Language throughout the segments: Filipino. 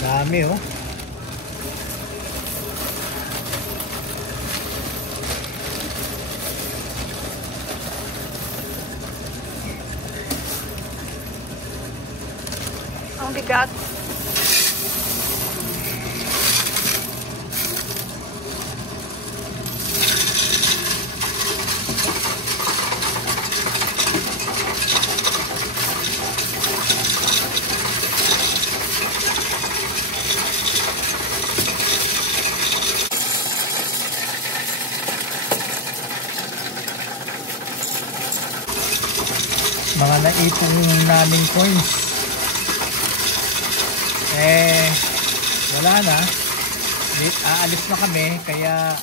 Dami oh. Ang bigat. Mga naipon namin coins wala na, aalis na kami, kaya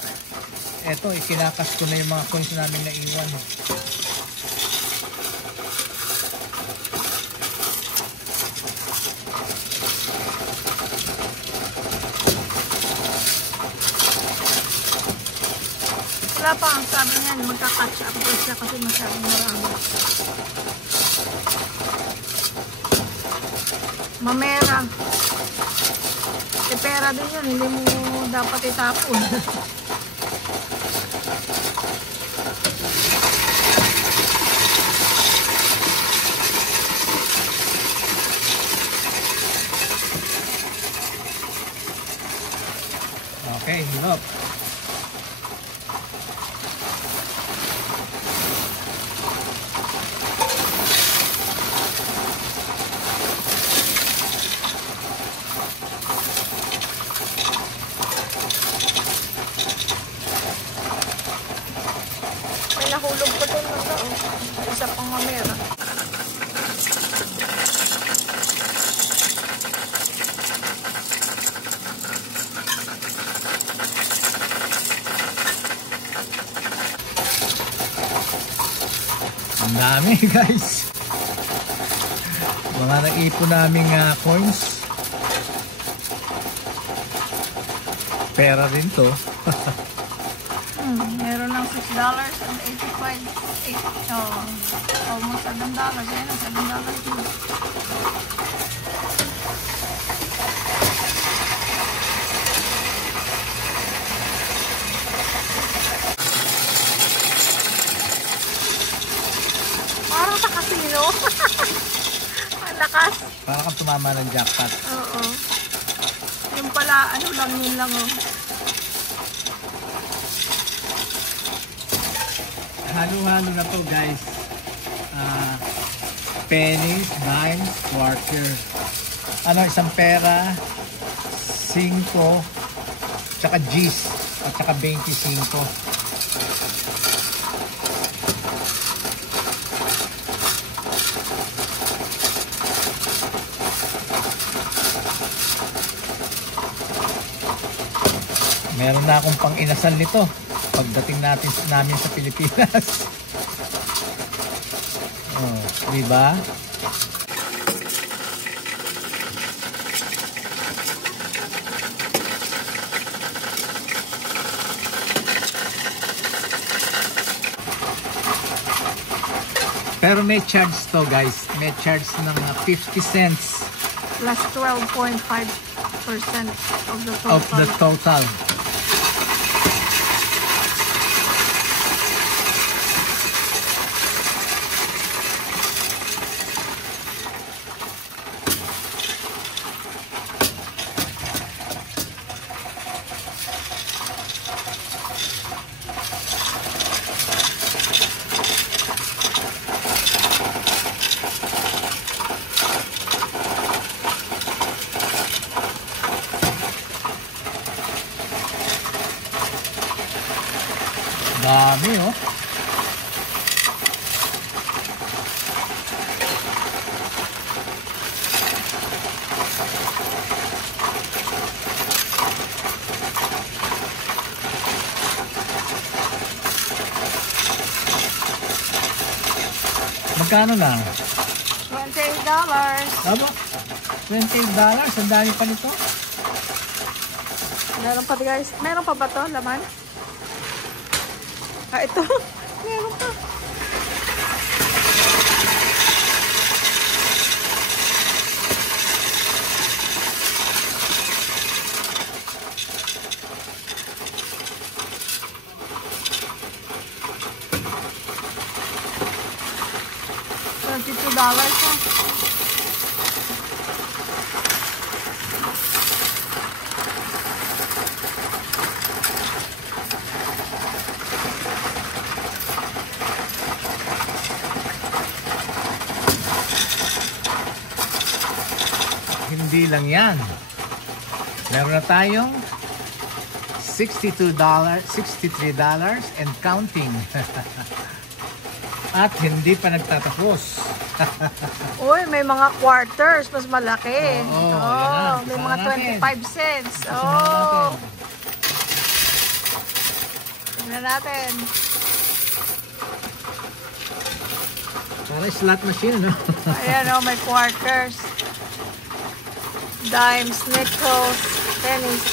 eto ikinakas ko na yung mga coins namin na iwan. Wala pa, ang sabi niya, magka-catch up daw siya kasi masyadong marami. Mamera. Pera din yun, hindi mo dapat itapon. Okay, look. Nahulog pa ito na ito. Isa pang mamera. Ang dami guys. Mga naipon naming coins. Pera din to. Meron ng $6.85. Almost $7. Ayan, $7. Parang sa casino. Ang lakas. Parang kang tumama ng jackpot. Oo. Yung pala, ano lang yun lang oh. Halo-halo na to guys. Pennies, dimes, quarter. Isang pera, 5, tsaka G's, at tsaka 25. Meron na akong pang inasal nito pagdating namin sa Pilipinas. Oh, di ba? Pero may charge to guys. May charge ng 50 cents. Plus 12.5% of the total. Of the total. Dami oh. Magkano lang? $28. Aba, $28? Ang dami pa nito. Meron pa guys. Meron pa ba to laman? Ito. Meron pa. na. Hindi lang yan. Meron na tayong $62, $63 and counting. At hindi pa nagtatapos. Uy, may mga quarters. Mas malaki. Oo, oh, yan na. may mga Kasama 25 cents. Kasama Oh. natin. Tingnan natin. Para slot machine, no? Ayan oh, may quarters. Dimes, nickels, pennies.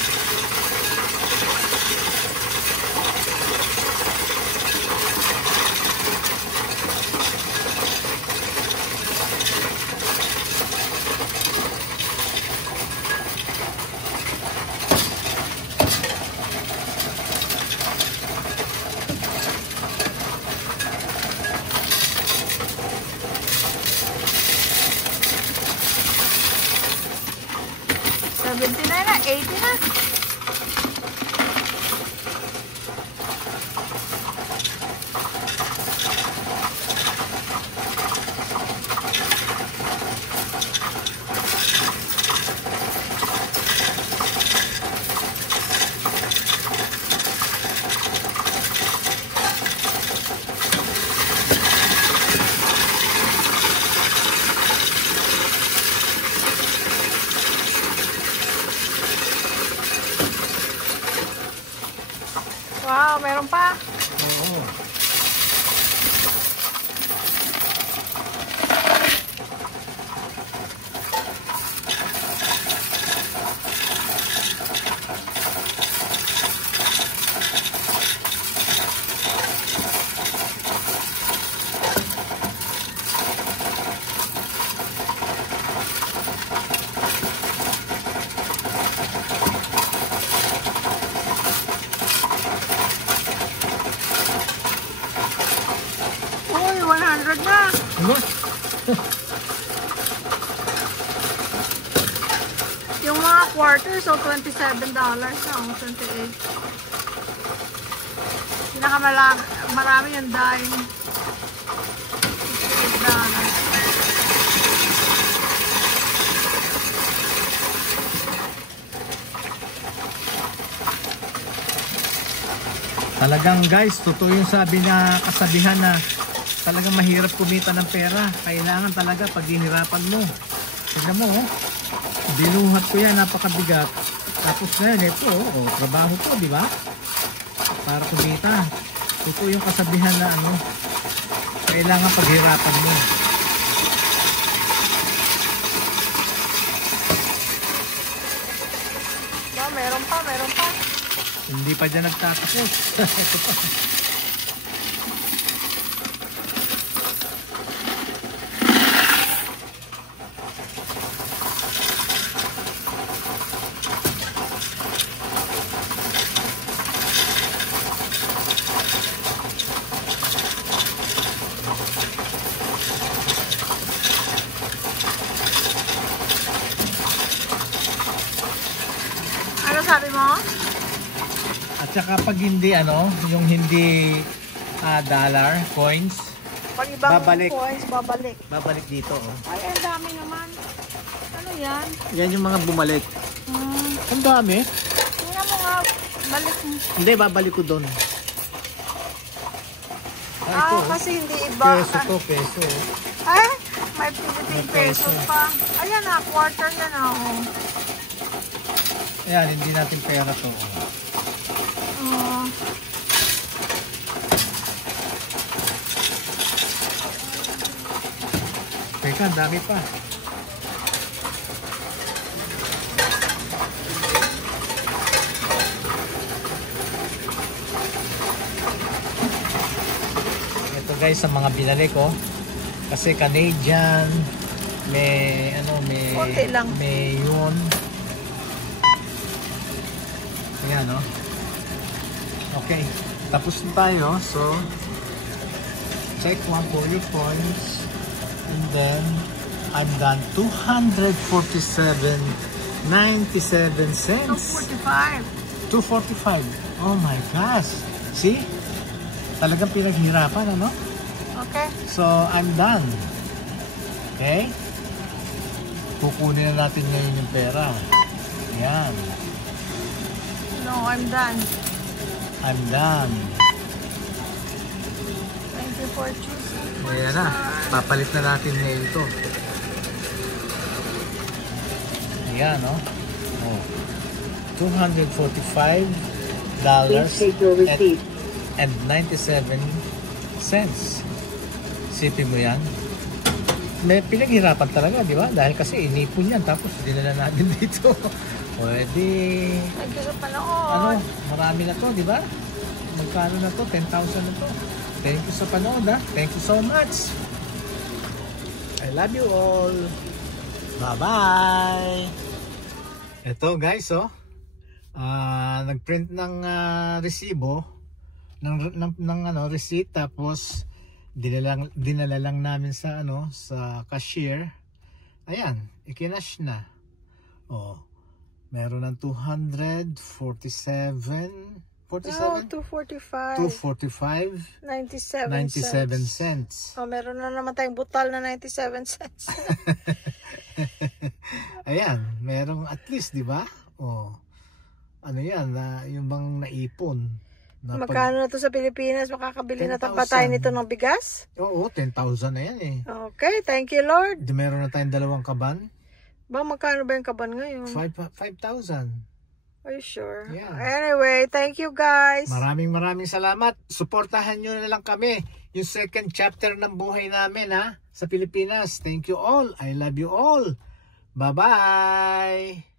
$79 na, $80 na. Wow, meron pa. Oo. Uy, 100 na. Ano? Yung mga quarters, so $27 na, o 28. Marami yung dime. $58. Talagang guys, totoo yung sabi na kasabihan na talagang mahirap kumita ng pera. Kailangan talaga paghihirapan mo. Tignan mo, oh. Binuhat ko yan, napakabigat. Tapos ngayon, ito, oh, trabaho ko, di ba? Para kumita. Totoo yung kasabihan na ano, kailangan paghirapan mo. Ba, meron pa. Hindi pa dyan nagtatapos. Ito pa. Ano sabi mo? At saka pag hindi ano, yung hindi dollar, coins, Pag ibang Babalik. coins, babalik. babalik dito. Oh. Ay, ang dami naman. Ano yan? Yan yung mga bumalik. Ang dami. Tingnan mo nga. Balik mo. Hindi, babalik ko doon. Ah, ito, kasi hindi iba. peso to, peso. Ay, may Philippine May peso. pesos pa. Ayan na, quarter na na ako. Ayan, hindi natin pera to. Teka, dami pa. Ito guys, sa mga binalik ko. Kasi Canadian, may ano, Konti lang. may yun. Ayan, no? Okay, tapos na tayo. So, check one for your points. And then, I'm done. 247.97 cents. 245. 245. Oh my gosh. See? Talagang pinaghirapan, ano? Okay. So, I'm done. Okay? Kukunin na natin ngayon yung pera. Yan. No, I'm done. I'm done. Thank you for choosing. Ayan na. Papalit na natin ngayon ito. Ayan, no? Oh. $245 and 97 cents. Sipin mo yan. May pinaghirapan talaga, di ba? Dahil kasi inipon yan, tapos dinala natin dito. Pwede. Thank you sa panood. Ano, marami na to, di ba? Magkano na to? 10,000 na to. Thank you sa panood, ha? Thank you so much. I love you all. Bye-bye. Ito guys, oh. Nagprint ng resibo ng receipt, tapos dinala lang namin sa sa cashier. Ayan, ikinash na. Oh. Meron ng 247 245. 245 97 cents. Oh, meron na naman tayong butal na 97 cents. Ayan, merong at least, di ba? Oh. Ano yan, yung bang naipon. Magkano na to sa Pilipinas? Makakabili na tayo nito ng bigas? Oo, 10,000 na yan eh. Okay, thank you Lord. Meron na tayong 2 kaban. Ba, magkano ba yung kaban ngayon? 5,000. Are you sure? Yeah. Anyway, thank you guys. Maraming salamat. Suportahan nyo na lang kami. Yung second chapter ng buhay namin, ha? Sa Pilipinas. Thank you all. I love you all. Bye-bye.